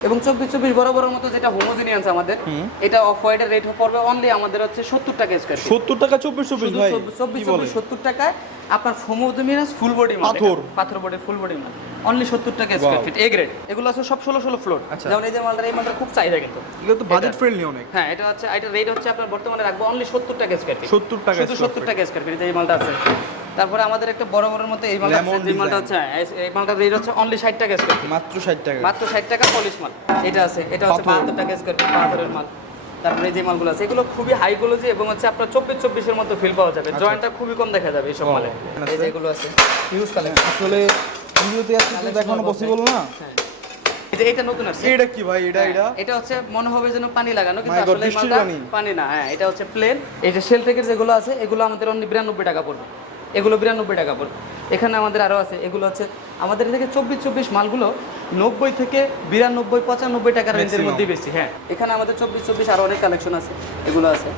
এবং চব্বিশ চব্বিশ বড় বড় মতো যেটা হোমোজিনিয়ান্স আমাদের এটা অফ হোয়াইটের রেট পড়বে অনলি আমাদের হচ্ছে সত্তর টাকা স্কোয়ার ফিট সত্তর টাকা চব্বিশ চব্বিশ চব্বিশ চব্বিশ সত্তর টাকায় আপনার হোমোজিনিয়াস ফুল বডি পাথর। পাথর বডি ফুল বডি মাল অনলি সত্তর টাকা স্কোয়ার ফিট এ গ্রেড এগুলো আছে সব ষোলো ষোলো ফ্লোর আচ্ছা। যেমন এই যে মালটা এই মালটা খুব চাহিদা কিন্তু। এগুলো তো বাজেট ফ্রেন্ডলি অনেক। হ্যাঁ এটা হচ্ছে এটা রেট হচ্ছে আপনার বর্তমানে রাখব অনলি সত্তর টাকা স্কোয়ার ফিট 70 টাকা শুধু সত্তর টাকা স্কোয়ার ফিট এই মালটা আছে। তারপরে আমাদের একটা বড় বড় মতো এই মালটা আছে, যে মালটা design। হচ্ছে হ্যাঁ, এই- এই মালটার রেট হচ্ছে অনলি ষাট টাকা স্কোয়ার ফিট মাত্র ষাট টাকা। মাত্র ষাট টাকা পলিশ মাল। এটা আছে এটা হচ্ছে পাথর। বাহাত্তর টাকা স্কোয়ার ফিট পাথরের মাল। তারপরে যে মালগুলো আছে এগুলো খুবই হাই কোয়ালিটি এবং হচ্ছে আপনার চব্বিশ চব্বিশের মতো ফিল পাওয়া যাবে। জয়েন্টটা খুবই কম দেখা যাবে এইসব ও, মালে। এই যে এগুলো আছে। ইউজ কালেকশন আসলে ভিডিওতে আসলে তো দেখানো পসিবল না? হ্যাঁ। এটা এটা নতুন আসছে। এটা কি ভাই? এটা এটা হ্যাঁ, এটা? হচ্ছে মনে হবে যেন পানি লাগানো কিন্তু আসলে মালটা পানি। পানি না। হ্যাঁ এটা হচ্ছে প্লেন এই যে শেল থেকে যেগুলো আছে এগুলো আমাদের অনলি বিরানব্বই টাকা পড়বে। এগুলো বিরানব্বই টাকা পড়বে এখানে আমাদের আরও আছে এগুলো হচ্ছে আমাদের থেকে চব্বিশ চব্বিশ মালগুলো নব্বই থেকে বিরানব্বই পঁচানব্বই টাকার রেঞ্জের মধ্যে মধ্যেই বেশি হ্যাঁ। এখানে আমাদের চব্বিশ চব্বিশ আরও অনেক কালেকশন আছে এগুলো আছে।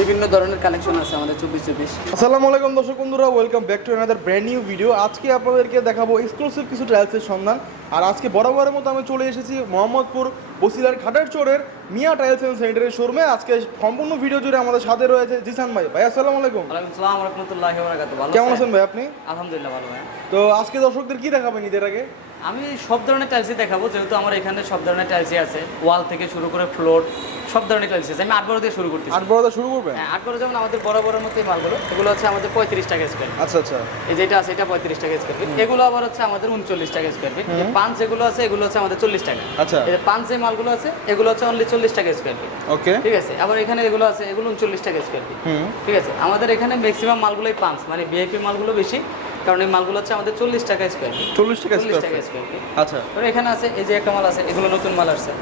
বিভিন্ন ধরনের কালেকশন আছে আমাদের চব্বিশ চব্বিশ। আসসালামু আলাইকুম দর্শক বন্ধুরা welcome back to another brand new video আজকে আপনাদেরকে দেখাবো এক্সক্লুসিভ কিছু টাইলসের সন্ধান। আর আজকে বরাবরের মতো আমি চলে এসেছি মোহাম্মদপুর বসিলার ঘাটার চোরের মিয়া টাইলস এন্ড সেন্টারের শোরুমে আজকে সম্পূর্ণ ভিডিও জুড়ে আমাদের সাথে রয়েছে জিসান ভাই। ভাই আসসালামু আলাইকুম। আসসালাম রহমতুল্লাহি ওয়া বারাকাতুহু। কেমন আছেন? ভাই আপনি? আলহামদুলিল্লাহ ভালো। ভাই তো আজকে দর্শকদের কি দেখাবেন ঈদের আগে? আমি সব ধরনের টাইলসই দেখাবো যেহেতু আমার এখানে সব ধরনের টাইলসই আছে। ওয়াল থেকে শুরু করে ফ্লোর সব ধরনের টাইলস আছে। আমি আট বড় দিয়ে শুরু করতেছি। আট বড়দা শুরু করবেন? হ্যাঁ আট বড় যেমন আমাদের বড় বড় মতো মালগুলো এগুলো হচ্ছে আমাদের পঁয়ত্রিশ টাকা স্কোয়ার আচ্ছা আচ্ছা। এই যেটা আছে এটা পঁয়ত্রিশ টাকা স্কোয়ার ফিট এগুলো আবার হচ্ছে আমাদের উনচল্লিশ টাকা স্কোয়ার ফিট পাঁচ যেগুলো আছে এগুলো হচ্ছে আমাদের চল্লিশ টাকা। আচ্ছা। এই যে পাঁচ যে মালগুলো আছে এগুলো হচ্ছে অনলি চল্লিশ টাকা স্কোয়ার ফিট ওকে। ঠিক আছে? আবার এখানে এগুলো আছে এগুলো উনচল্লিশ টাকা স্কোয়ার ফিট ঠিক আছে? আমাদের এখানে ম্যাক্সিমাম মালগুলোই পাঁচ মানে ভিআইপি মালগুলো বেশি। কারণ এই মালগুলো হচ্ছে আমাদের চল্লিশ টাকা স্কোয়ার ফিট চল্লিশ টাকা চল্লিশ টাকা স্কোয়ার ফিট আচ্ছা। এখানে আছে এই যে একটা মাল আছে এগুলো নতুন মাল আসছে।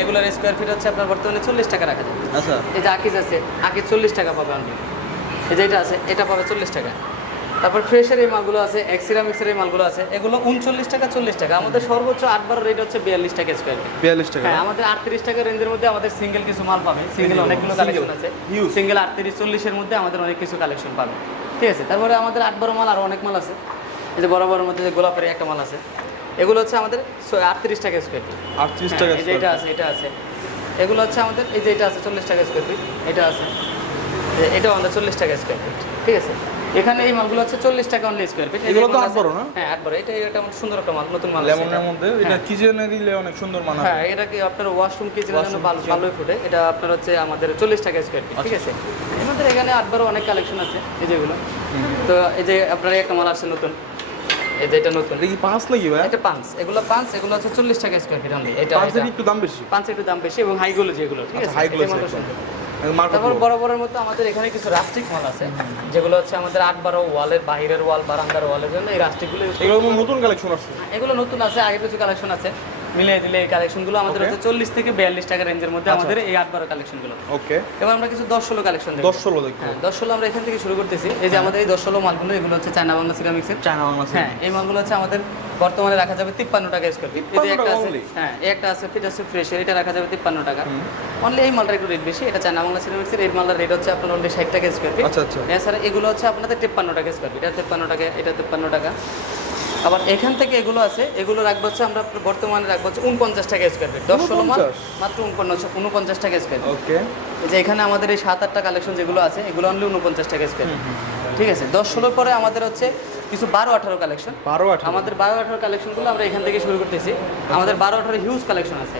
এগুলোর স্কোয়ার ফিট হচ্ছে আপনার বর্তমানে চল্লিশ টাকা রাখা যায় আচ্ছা। এই যে আকিজ আছে আকিজ চল্লিশ টাকা পাবে আপনি এই যে এটা আছে এটা পাবে চল্লিশ টাকা। তারপর ফ্রেশের এই মালগুলো আছে এক্সিরামিক্সের এই মালগুলো আছে এগুলো উনচল্লিশ টাকা চল্লিশ টাকা। আমাদের সর্বোচ্চ আটবার রেট হচ্ছে বিয়াল্লিশ টাকা স্কোয়ার ফিট বিয়াল্লিশ টাকা। হ্যাঁ আমাদের আটত্রিশ টাকা রেঞ্জের মধ্যে আমাদের সিঙ্গেল কিছু মাল পাবে। সিঙ্গেল অনেকগুলো কালেকশন আছে. সিঙ্গেল আটত্রিশ চল্লিশের মধ্যে আমাদের অনেক কিছু কালেকশন পাবে। ঠিক আছে তারপরে আমাদের আট বারো মাল আরও অনেক মাল আছে। এই যে বড় বড় মধ্যে যে গোলাপের একটা মাল আছে এগুলো হচ্ছে আমাদের আটত্রিশ টাকা স্কোয়ার ফিট আটত্রিশ টাকা হ্যাঁ, এই যে এটা আছে এটা আছে। এগুলো হচ্ছে আমাদের এই যে এটা আছে চল্লিশ টাকা স্কোয়ার ফিট এটা আছে। এটা এটাও আমাদের চল্লিশ টাকা স্কোয়ার ফিট ঠিক আছে? এখানে এই মালগুলো হচ্ছে চল্লিশ টাকা অনলি স্কোয়ার ফিট এগুলো তো আট বড় না? হ্যাঁ আট বড়। এটা এটা সুন্দর একটা মাল নতুন মাল লেমনের মধ্যে। এটা কিচেনে দিলে অনেক সুন্দর মানাবে হ্যাঁ এটা কি আপনার ওয়াশরুম কিচেনের জন্য ভালো ভালোই ফুটে। এটা আপনার হচ্ছে আমাদের চল্লিশ টাকা স্কোয়ার ফিট ঠিক আছে? আমাদের এখানে আটবারও অনেক কালেকশন আছে এই যেগুলো। তো এই যে আপনার একটা মাল আসছে নতুন। এই যে এটা নতুন। এটা কি পাঁচ নাকি ভাই? এটা পাঁচ। এগুলো পাঁচ এগুলো হচ্ছে চল্লিশ টাকা স্কোয়ার ফিট অনলি এটা পাঁচের এটা। একটু দাম বেশি। পাঁচ একটু দাম বেশি এবং হাইগুলো যেগুলো ঠিক আচ্ছা, আছে? high তারপর বড় বড়ের মতো আমাদের এখানে কিছু রাস্টিক মাল আছে। যেগুলো হচ্ছে আমাদের আট বারো ওয়ালের বাইরের ওয়াল বারান্দার ওয়ালের জন্য এই রাস্টিকগুলো এগুলো নতুন কালেকশন আসছে এগুলো নতুন আছে আগে কিছু কালেকশন আছে। মিলিয়ে দিলে এই কালেকশনগুলো আমাদের হচ্ছে চল্লিশ থেকে বিয়াল্লিশ টাকা রেঞ্জের মধ্যে আমাদের এই আট বারো কালেকশনগুলো ওকে এবার আমরা কিছু দশ ষোলো কালেকশন দশ ষোলো হ্যাঁ দশ ষোলো আমরা এখান থেকে শুরু করতেছি। এই যে আমাদের এই দশ ষোলো মালগুলো এগুলো হচ্ছে চায়না বাংলা সিরামিক্সের চায়না বাংলা হ্যাঁ এই মালগুলো হচ্ছে আমাদের বর্তমানে রাখা যাবে তিপ্পান্ন টাকা স্কোয়ার ফিট এই যে একটা আছে হ্যাঁ এই একটা আছে ফিট আছে ফ্রেশ এটা রাখা যাবে তিপ্পান্ন টাকা। অনলি এই মালটা একটু রেট বেশি এটা চায়না বাংলা সিরামিক্সের এই মালটার রেট হচ্ছে আপনার অনলি ষাট টাকা স্কোয়ার ফিট আচ্ছা আচ্ছা। এছাড়া এগুলো হচ্ছে আপনাদের তিপ্পান্ন টাকা স্কোয়ার ফিট এটা তিপ্পান্ন টাকা এটা তিপ্পান্ন টাকা। আবার এখান থেকে এগুলো আছে এগুলো রাখব হচ্ছে আমরা বর্তমানে রাখব হচ্ছে উনপঞ্চাশ টাকা স্কোয়ার ফিট দশ ষোলো মাল মাত্র উনপঞ্চাশ উনপঞ্চাশ টাকা স্কোয়ার ফিট ওকে যে এখানে আমাদের এই সাত আটটা কালেকশন যেগুলো আছে এগুলো অনলি উনপঞ্চাশ টাকা স্কোয়ার ফিট ঠিক আছে দশ ষোলোর পরে আমাদের হচ্ছে কিছু বারো আঠারো কালেকশন বারো আমাদের বারো আঠারো কালেকশনগুলো আমরা এখান থেকে শুরু করতেছি। আমাদের বারো আঠারো হিউজ কালেকশন আছে।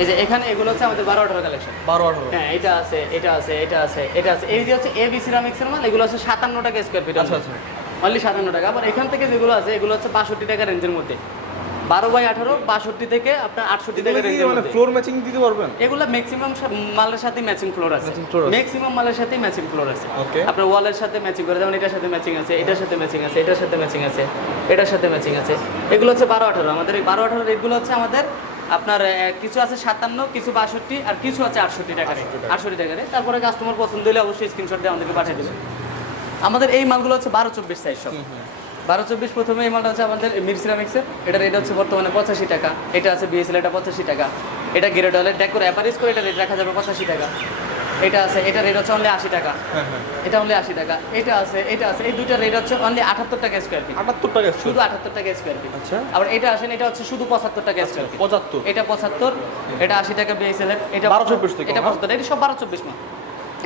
এই যে এখানে এগুলো হচ্ছে আমাদের বারো আঠারো কালেকশন বারো আঠারো। হ্যাঁ এটা আছে এটা আছে এটা আছে এটা আছে। এই যে হচ্ছে এ বি সিরামিক্সের মাল এগুলো হচ্ছে সাতান্ন টাকা স্কোয়ার ফিট আছে আচ্ছা। অনলি সাতান্ন টাকা আবার এখান থেকে যেগুলো আছে এগুলো হচ্ছে বাষট্টি টাকা রেঞ্জের মধ্যে। বারো বাই আঠারো বাষট্টি থেকে আপনার আটষট্টি রেঞ্জের মানে ফ্লোর ম্যাচিং দিতে পারবেন? এগুলো ম্যাক্সিমাম মালের সাথে ম্যাচিং ফ্লোর আছে। ম্যাক্সিমাম মালের সাথে ম্যাচিং ফ্লোর আছে। আপনার ওয়ালের সাথে ম্যাচিং করে যেমন এটার সাথে ম্যাচিং আছে এটার সাথে ম্যাচিং আছে এটার সাথে ম্যাচিং আছে এটার সাথে ম্যাচিং আছে। এগুলো হচ্ছে বারো আঠারো। আমাদের এই বারো আঠারো রেটগুলো হচ্ছে আমাদের আপনার কিছু আছে সাতান্ন কিছু বাষট্টি আর কিছু আছে আটষট্টি টাকা রেট আটষট্টি টাকা। rate। তারপরে কাস্টমার পছন্দ হলে অবশ্যই স্ক্রিনশট দিয়ে আমাদেরকে পাঠিয়ে দেবেন। আমাদের এই মালগুলো হচ্ছে বারো চব্বিশ সাইজ সব বারো চব্বিশ প্রথমে এই মালটা হচ্ছে আমাদের মির সিরামিক্সের এটা রেট হচ্ছে বর্তমানে পঁচাশি টাকা। এটা আছে বিএসএল এটা পঁচাশি টাকা। এটা গ্রেড হলে ডেকোর অ্যাপারিস করে এটা রেট রাখা যাবে পঁচাশি টাকা। এটা আছে এটা রেট হচ্ছে অনলি আশি টাকা। হ্যাঁ হ্যাঁ। এটা অনলি আশি টাকা। এটা আছে এটা আছে এই দুইটা রেট হচ্ছে অনলি আটাত্তর টাকা স্কোয়ার ফিট আটাত্তর টাকা শুধু আটাত্তর টাকা স্কোয়ার ফিট আচ্ছা। আবার এটা আসেন এটা হচ্ছে শুধু পঁচাত্তর টাকা স্কোয়ার ফিট পঁচাত্তর। এটা পঁচাত্তর এটা আশি টাকা বিএসএল এটা 12 চব্বিশ এটা হ্যাঁ? পঁচাত্তর এটা সব বারো চব্বিশ মাল।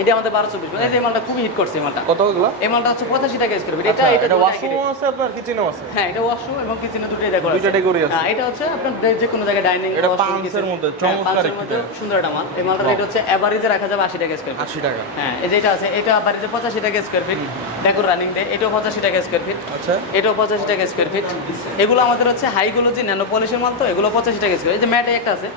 এটা আমাদের বারো চব্বিশ মাল এই মালটা খুবই হিট করছে এই মালটা। কত ওগুলো এই মালটা হচ্ছে পঁচাশি টাকা স্কোয়ার ফিট এটা এটা এটা দুটো একই ওয়াশরুম আছে আপনার কিচেনও আছে? হ্যাঁ এটা ওয়াশরুম এবং কিচেনে দুটোই ডেকোর দুইটা decorই আছে। এটা হচ্ছে আপনার যে- যে কোনো জায়গায় ডাইনিং এটা পাঁচের মধ্যে, চমৎকার মধ্যে সুন্দর একটা মাল। এই মালটার রেট হচ্ছে এভারেজে রাখা যাবে আশি টাকা স্কোয়ার ফিট আশি টাকা। হ্যাঁ এই যে এটা আছে এটা বাড়িতে পঁচাশি টাকা স্কোয়ার ফিট ডেকোর রানিং দেয় এটাও পঁচাশি টাকা স্কোয়ার ফিট আচ্ছা। এটাও পঁচাশি টাকা স্কোয়ার ফিট এগুলো আমাদের হচ্ছে হাইগুলো যে ন্যানো পলিশের মাল তো এগুলো পঁচাশি টাকা স্কোয়ার এই যে ম্যাট একটা আছে।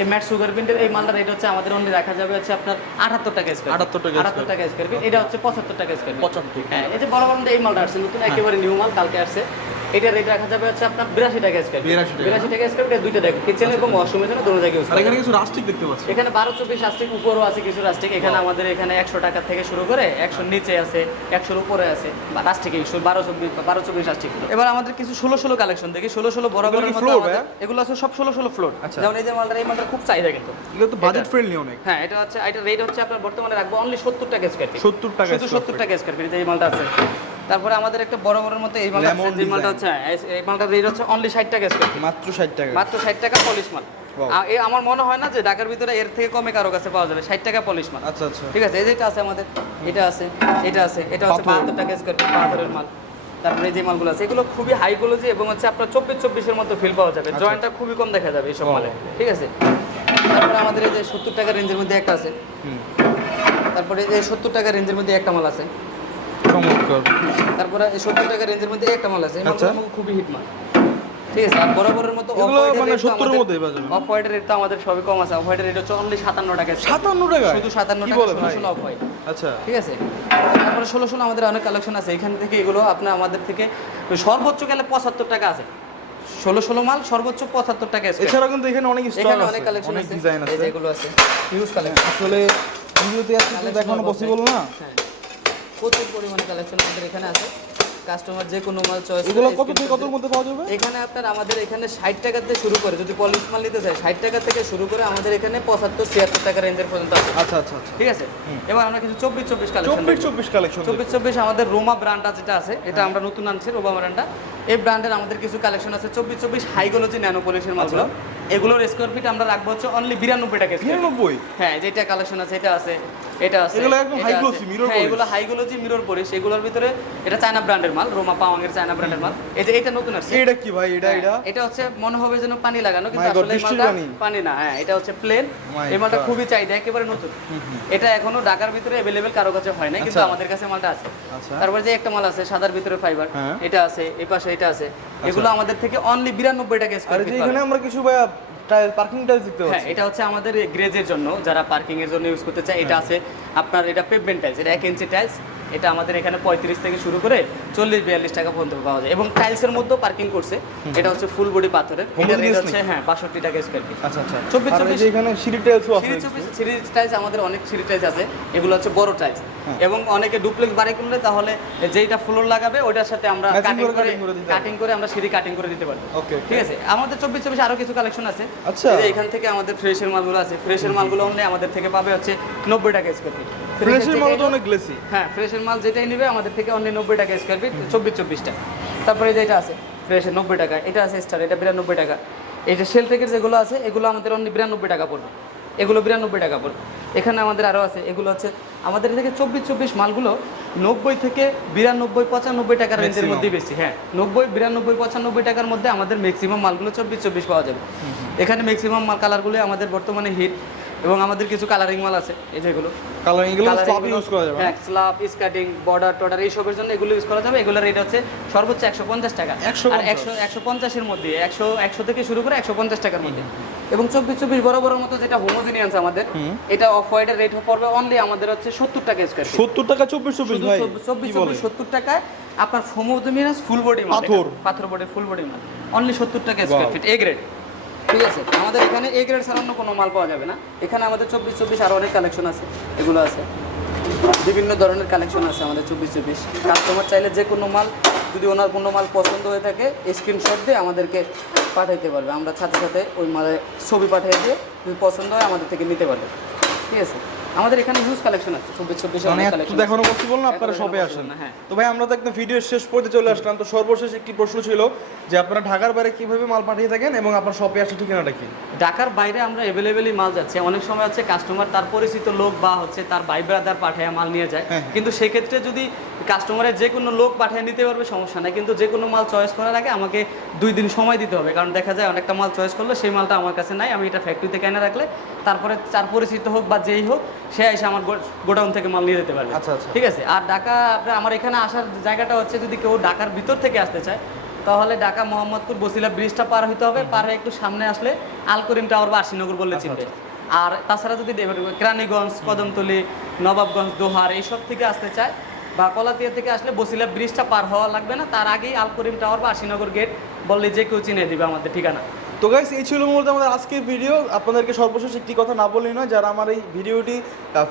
এই ম্যাট সুগার প্রিন্টের এই মালটার রেট হচ্ছে আমাদের অন্য রাখা যাবে হচ্ছে আপনার আটাত্তর টাকা স্কোয়ার 78 টাকা আটাত্তর টাকা স্কোয়ার ফিট এটা হচ্ছে পঁচাত্তর টাকা স্কোয়ার পঁচাত্তর হ্যাঁ। এই যে বড় বড় এই মালটা আসছে নতুন একেবারে নিউ মাল কালকে আসছে। এটা রেট রাখা যাবে হচ্ছে আপনার বিরাশি টাকা স্কোয়ার বিরাশি টাকা। স্কোয়ার ফিট দুইটা দেখো কিচেন এবং ওয়াশরুমের জন্য দুটো জায়গায় use আর করা। এখানে কিছু রাস্টিক দেখতে পাচ্ছি। এখানে বারো চব্বিশ রাস্টিক উপরও আছে কিছু রাস্টিক এখানে আমাদের এখানে একশো টাকা থেকে শুরু করে একশোর নিচে আছে একশোর উপরে আছে। বা রাস্টিক বারো চব্বিশ বারো চব্বিশ রাস্টিক এবার আমাদের কিছু ষোলো ষোলো কালেকশন দেখি। ষোলো ষোলো বড় বড় ভাইয়া? এগুলো আছে সব ষোলো ষোলো ফ্লোর আচ্ছা। যেমন এই যে মালটা এই মালটা খুব চাহিদা কিন্তু। এগুলো তো বাজেট। ফ্রেন্ডলি অনেক। হ্যাঁ এটা হচ্ছে এটা রেট হচ্ছে আপনার বর্তমানে রাখব অনলি সত্তর টাকা স্কোয়ার ফিট 70 টাকা শুধু সত্তর টাকা স্কোয়ার ফিট এই মালটা আছে। তারপরে আমাদের একটা বড় বড়ের মধ্যে এই মালটা আছে যে মালটা design। হচ্ছে এই- এই মালটার রেট হচ্ছে অনলি ষাট টাকা স্কোয়ার ফিট মাত্র ষাট টাকা। মাত্র ষাট টাকা পলিশ মাল. আ- আমার মনে হয় না যে ঢাকার ভিতরে এর থেকে কমে কারও কাছে পাওয়া যাবে ষাট টাকা পলিশ মাল। আচ্ছা আচ্ছা। ঠিক আছে এই যেটা আছে আমাদের এটা আছে এটা আছে এটা হচ্ছে পাথর। বাহাত্তর টাকা স্কোয়ার ফিট পাথরের মাল। তারপরে যে মালগুলো আছে এগুলো খুবই হাই কোয়ালিটি এবং হচ্ছে আপনার চব্বিশ চব্বিশের মধ্যে ফিল পাওয়া যাবে। জয়েন্টটা খুবই কম দেখা যাবে এইসব মালে। ঠিক আছে? তারপরে আমাদের এই যে সত্তর টাকা রেঞ্জের মধ্যে একটা আছে। তারপরে এই সত্তর টাকা রেঞ্জের মধ্যে একটা মাল আছে। চমৎকার। তারপরে সত্তর টাকা রেঞ্জের মধ্যে একটা মাল আছে। আচ্ছা। খুবই হিট মাল। ঠিক আছে আর বরাবরের মতো এগুলো মানে 70 এর মধ্যেই পাওয়া অফ হোয়াইটের রেট তো আমাদের সবই কম আছে। অফ হোয়াইটের রেট হচ্ছে অনলি সাতান্ন টাকা সাতান্ন টাকা শুধু সাতান্ন কি টাকা ষোলো অফ হোয়াইট আচ্ছা। ঠিক আছে? তারপরে ষোলো ষোলো আমাদের অনেক কালেকশন আছে। এখান থেকে এগুলো আপনার আমাদের থেকে সর্বোচ্চ গেলে পঁচাত্তর টাকা আছে। ষোলো ষোলো মাল সর্বোচ্চ পঁচাত্তর টাকা। এছাড়া কিন্তু এখানে অনেক এখানে অনেক কালেকশন আছে। ডিজাইন আছে। যে আছে। হিউজ কালেকশন আসলে ভিডিওতে দেখানো পসিবল না। হ্যাঁ। প্রচুর পরিমাণে কালেকশন আমাদের এখানে আছে। কাস্টমার যে কোনো মাল চয়েস এগুলো কত থেকে কতর মধ্যে পাওয়া যাবে? এখানে আপনার আমাদের এখানে ষাট টাকা থেকে শুরু করে যদি পলিশ মাল নিতে চাই ষাট টাকা থেকে শুরু করে আমাদের এখানে পঁচাত্তর ছিয়াত্তর টাকা রেঞ্জের পর্যন্ত আছে। আচ্ছা আচ্ছা আচ্ছা। ঠিক আছে? এবার আমরা কিছু চব্বিশ চব্বিশ কালেকশন চব্বিশ চব্বিশ কালেকশন চব্বিশ চব্বিশ আমাদের রোমা ব্র্যান্ড ব্র্যান্ডটা যেটা আছে এটা আমরা নতুন আনছি রোমা ব্র্যান্ডটা এই ব্র্যান্ডের আমাদের কিছু কালেকশন আছে চব্বিশ চব্বিশ হাইগোলজি ন্যানো পলিশের মালগুলো এগুলোর স্কোয়ার ফিট আমরা রাখব হচ্ছে অনলি বিরানব্বই টাকা। নিরানব্বই হ্যাঁ যেটা কালেকশন আছে এটা আছে এটা আছে এগুলো একদম আছে। glossy, mirror হ্যাঁ। এগুলো হাইগোলজি মিরর পলিশ এগুলোর ভিতরে এটা চায়না ব্র্যান্ডের মাল রোমা পাওয়াংয়ের চায়না ব্র্যান্ডের মাল। এই যে এটা নতুন আসছে। এটা কি ভাই? এটা হ্যাঁ, এটা? এটা হচ্ছে মনে হবে যেন পানি লাগানো কিন্তু আসলে মালটা পানি। না। হ্যাঁ এটা হচ্ছে প্লেন এই মালটা খুবই চাহিদা একেবারে নতুন। এটা এখনও ঢাকার ভিতরে অ্যাভেলেবেল কারও কাছে হয় না কিন্তু আচ্ছা। আমাদের কাছে মালটা আছে। আচ্ছা। তারপরে যে একটা মাল আছে সাদার ভিতরে ফাইবার হ্যাঁ। এটা আছে এই পাশে এটা আছে। এগুলো আমাদের থেকে অনলি বিরানব্বই টাকা আর স্কোয়ার এই এখানে আমরা কিছু ভাই টাইল পার্কিং টাইলস দেখতে হ্যাঁ এটা হচ্ছে আমাদের গ্রেজের জন্য যারা পার্কিং এর জন্য ইউজ করতে চায় এটা আছে আপনার এটা পেভমেন্ট টাইলস এটা এক ইঞ্চি টাইলস এটা আমাদের এখানে পঁয়ত্রিশ থেকে শুরু করে চল্লিশ বিয়াল্লিশ টাকা পর্যন্ত পাওয়া যায়। এবং টাইলসের মধ্যেও পার্কিং করছে এটা হচ্ছে ফুল বডি পাথরের হচ্ছে হ্যাঁ বাষট্টি টাকা স্কোয়ার ফিট আচ্ছা আচ্ছা। চব্বিশ চব্বিশ এখানে সিঁড়ি চব্বিশ সিরিজ টাইলস আমাদের অনেক সিরিজ টাইলস আছে এগুলো হচ্ছে বড় টাইলস হ্যাঁ। এবং অনেকে ডুপ্লেক্স বাড়ি করলে তাহলে যেইটা ফ্লোর লাগাবে ওইটার সাথে আমরা কাটিং করে কাটিং করে আমরা সিঁড়ি কাটিং করে দিতে পারি ওকে ঠিক আছে? আমাদের চব্বিশ চব্বিশ আরও কিছু কালেকশন আছে। আচ্ছা। এখান থেকে আমাদের ফ্রেশের মালগুলো আছে ফ্রেশের মালগুলো অনলি আমাদের থেকে পাবে হচ্ছে নব্বই টাকা স্কোয়ার ফিট ফ্রেশের মাল তো অনেক গ্লেসি হ্যাঁ ফ্রেশের মাল যেটাই নেবে আমাদের থেকে অনলি নব্বই টাকা স্কোয়ার ফিট চব্বিশ চব্বিশটা। তারপরে যেটা আছে ফ্রেশের নব্বই টাকা এটা আছে স্টার এটা বিরানব্বই টাকা। এই যে সেল থেকে যেগুলো আছে এগুলো আমাদের অনলি বিরানব্বই টাকা পড়বে। এগুলো বিরানব্বই টাকা পড়বে। এখানে আমাদের আরও আছে এগুলো হচ্ছে আমাদের থেকে চব্বিশ চব্বিশ মালগুলো নব্বই থেকে বিরানব্বই পঁচানব্বই টাকার রেঞ্জের মধ্যে মধ্যেই বেশি হ্যাঁ। নব্বই বিরানব্বই পঁচানব্বই টাকার মধ্যে আমাদের ম্যাক্সিমাম মালগুলো চব্বিশ চব্বিশ পাওয়া যাবে। এখানে ম্যাক্সিমাম মাল কালারগুলো আমাদের বর্তমানে হিট এবং আমাদের কিছু কালারিং মাল আছে এই যেগুলো কালারিং এগুলো Coloring স্লাব ইউজ করা যাবে হ্যাঁ স্লাব স্কার্টিং বর্ডার টর্ডার এইসবের জন্য এগুলো ইউজ করা যাবে। এগুলোর রেট হচ্ছে সর্বোচ্চ একশো পঞ্চাশ টাকা। 150 আর একশো একশো পঞ্চাশের মধ্যে একশো একশো থেকে শুরু করে একশো পঞ্চাশ টাকার মধ্যে। এবং চব্বিশ চব্বিশ বড় বড় মতো যেটা হোমোজিনিয়ান্স আমাদের এটা অফ হোয়াইটের রেট পড়বে অনলি আমাদের হচ্ছে সত্তর টাকা স্কোয়ার সত্তর টাকা চব্বিশ চব্বিশ চব্বিশ চব্বিশ সত্তর টাকায় আপনার হোমোজিনিয়াস ফুল বডি পাথর। পাথর বডি ফুল বডি মাল। অনলি সত্তর টাকা স্কোয়ার ফিট এ গ্রেড ঠিক আছে? আমাদের এখানে এ গ্রেড ছাড়া অন্য কোনো মাল পাওয়া যাবে না। এখানে আমাদের চব্বিশ চব্বিশ আরও অনেক কালেকশন আছে। এগুলো আছে। বিভিন্ন ধরনের কালেকশন আছে আমাদের চব্বিশ চব্বিশ। কাস্টমার চাইলে যে কোনো মাল, যদি ওনার কোনো মাল পছন্দ হয়ে থাকে স্ক্রিনশট দিয়ে আমাদেরকে পাঠাইতে পারবে। আমরা সাথে সাথে ওই মালের ছবি পাঠিয়ে দিয়ে, যদি পছন্দ হয়, আমাদের থেকে নিতে পারবে। ঠিক আছে? আমাদের এখানে হিউজ কালেকশন আছে চব্বিশ চব্বিশ মানে কালেকশন দেখানো পসিবল না আপনারা আসেন? হ্যাঁ। তো ভাই আমরা তো একদম ভিডিও শেষ পর্যন্ত চলে আসলাম। তো সর্বশেষ একটি প্রশ্ন ছিল যে আপনারা ঢাকার বাইরে কীভাবে মাল পাঠিয়ে থাকেন এবং আপনার শপে আসার ঠিকানাটা কি? ঢাকার বাইরে আমরা অ্যাভেলেবেলই মাল যাচ্ছে। অনেক সময় হচ্ছে কাস্টমার তার পরিচিত লোক বা হচ্ছে তার ভাই ব্রাদার পাঠায় মাল নিয়ে যায়। হ্যাঁ, হ্যাঁ। কিন্তু সেক্ষেত্রে যদি কাস্টমারের যে কোনো লোক পাঠিয়ে নিতে পারবে সমস্যা নাই। কিন্তু যে কোনো মাল চয়েস করার আগে আমাকে দুই দিন সময় দিতে হবে। কারণ দেখা যায় অনেকটা মাল চয়েস করলে সেই মালটা আমার কাছে নাই। আমি এটা ফ্যাক্টরি থেকে এনে রাখলে তারপরে তার পরিচিত হোক বা যেই হোক সে এসে আমার গোডাউন থেকে মাল নিয়ে যেতে পারবে। আচ্ছা, আচ্ছা। ঠিক আছে? আর ঢাকা আপনার আমার এখানে আসার জায়গাটা হচ্ছে যদি কেউ ঢাকার ভিতর থেকে আসতে চায় তাহলে ঢাকা মোহাম্মদপুর বসিলা ব্রিজটা পার হইতে হবে। পার হয়ে একটু সামনে আসলে আল করিম টাওয়ার বা আশিনগর বললে চিনবে। আর তাছাড়া যদি কেরানীগঞ্জ কদমতলি নবাবগঞ্জ দোহার এইসব থেকে আসতে চায় বা কলাতিয়া থেকে আসলে বসিলা ব্রিজটা পার হওয়া লাগবে না। তার আগেই আল করিম টাওয়ার বা আশিনগর গেট বললে যে কেউ চিনে দিবে আমাদের ঠিকানা। তো গাইস এই ছিল মূলত আমাদের আজকের ভিডিও আপনাদেরকে সর্বশেষ একটি কথা না বলেই নয় যারা আমার এই ভিডিওটি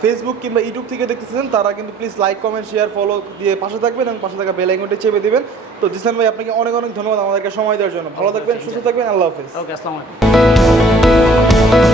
ফেসবুক কিংবা ইউটিউব থেকে দেখতেছেন তারা কিন্তু please like comment share follow দিয়ে পাশে থাকবেন এবং পাশে থাকা বেল আইকনটি চেপে দেবেন। তো জিসান ভাই আপনাকে অনেক অনেক ধন্যবাদ আমাদেরকে সময় দেওয়ার জন্য। ভালো থাকবেন সুস্থ থাকবেন আল্লাহ হাফেজ। ওকে আসসালামু আলাইকুম।